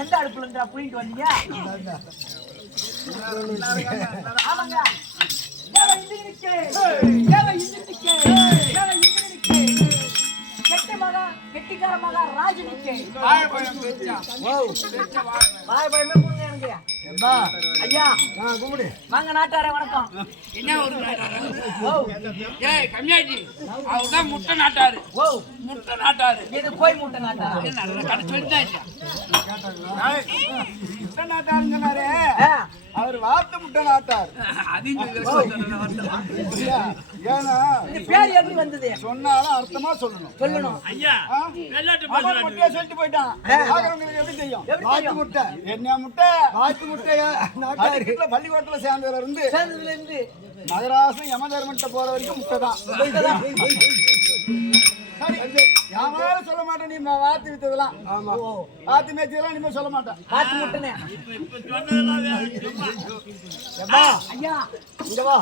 எந்த அடுப்புல இருந்தா புரிஞ்சிட்டு வந்தீங்க? ஆமாங்க. கெட்டிக்கார மகா ராஜனிக்கு ஐயா கும்பிடு வாங்க நாட்டாரே வணக்கம். என்ன ஒரு ஏய் கம்மியாஜி அவர்தான் முட்டை நாட்டாரு. ஓ முட்டை நாட்டாரு. இது கோய் முட்டை நாட்டாரு. கடை சொல்லிட்டாச்சு. முட்டை நாட்டாருங்கனாரே அவர் வாத்து முட்டை நாட்டார். ஏன்னா பேர் எப்படி வந்தது சொன்னாலும் அர்த்தமா சொல்லணும். ஐயா முட்டையை சொல்லிட்டு போயிட்டான். ஆகிறவங்களுக்கு எப்படி தெரியும்? வாத்து முட்டை என்ன முட்டை? வாத்து முட்டை நாட்டாரு பள்ளிக்கூடத்துல சேர்ந்ததுல இருந்து மகராசம் யமதர்மன்ட்ட போற வரைக்கும் முட்டை தான். யாரும் சொல்ல மாட்டேன். நீ வாத்து வித்ததெல்லாம் வாத்து மேய்ச்சதெல்லாம் இனிமே சொல்ல மாட்டேன். வாத்து முட்டை ஐயா இங்க வா.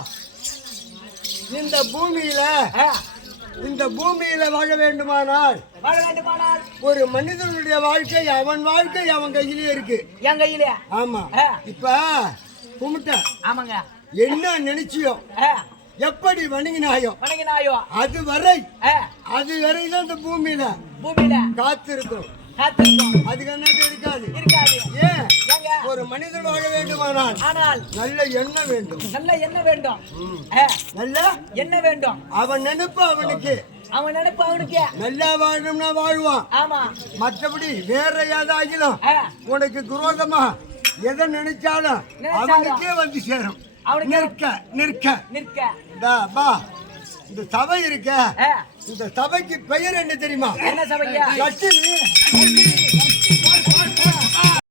இந்த பூமியில வாழ வேண்டுமானால் ஒரு மனிதனுடைய வாழ்க்கை அவன் கையிலே இருக்கு. என் கையிலே. ஆமா. இப்ப கும்பிட்ட ஆமாங்க என்ன நினைச்சியோ எப்படி வணங்கினாயோ அதுவரை தான் இந்த பூமியில காத்து இருக்கும். அதுக்கு என்ன இருக்காது. ஏன் ஒரு மனிதன் வாழ வேண்டுமானால் நல்ல எண்ணம் வேண்டும். நல்ல எண்ணம் வேண்டும். அவன் நினைப்பு அவன் நினைப்பு அவனுக்கு. நல்லா வாழணும்னா வாழ்வான். ஆமா. மற்றபடி வேற ஏதாகிலும் உனக்கு குரோதமா எதை நினைச்சாலும் அவனுக்கே வந்து சேரும். நிற்க நிற்க நிற்க. பா இந்த சபை இருக்க, இந்த சபைக்கு பெயர் என்ன தெரியுமா? என்ன சபையா? கட்டில்.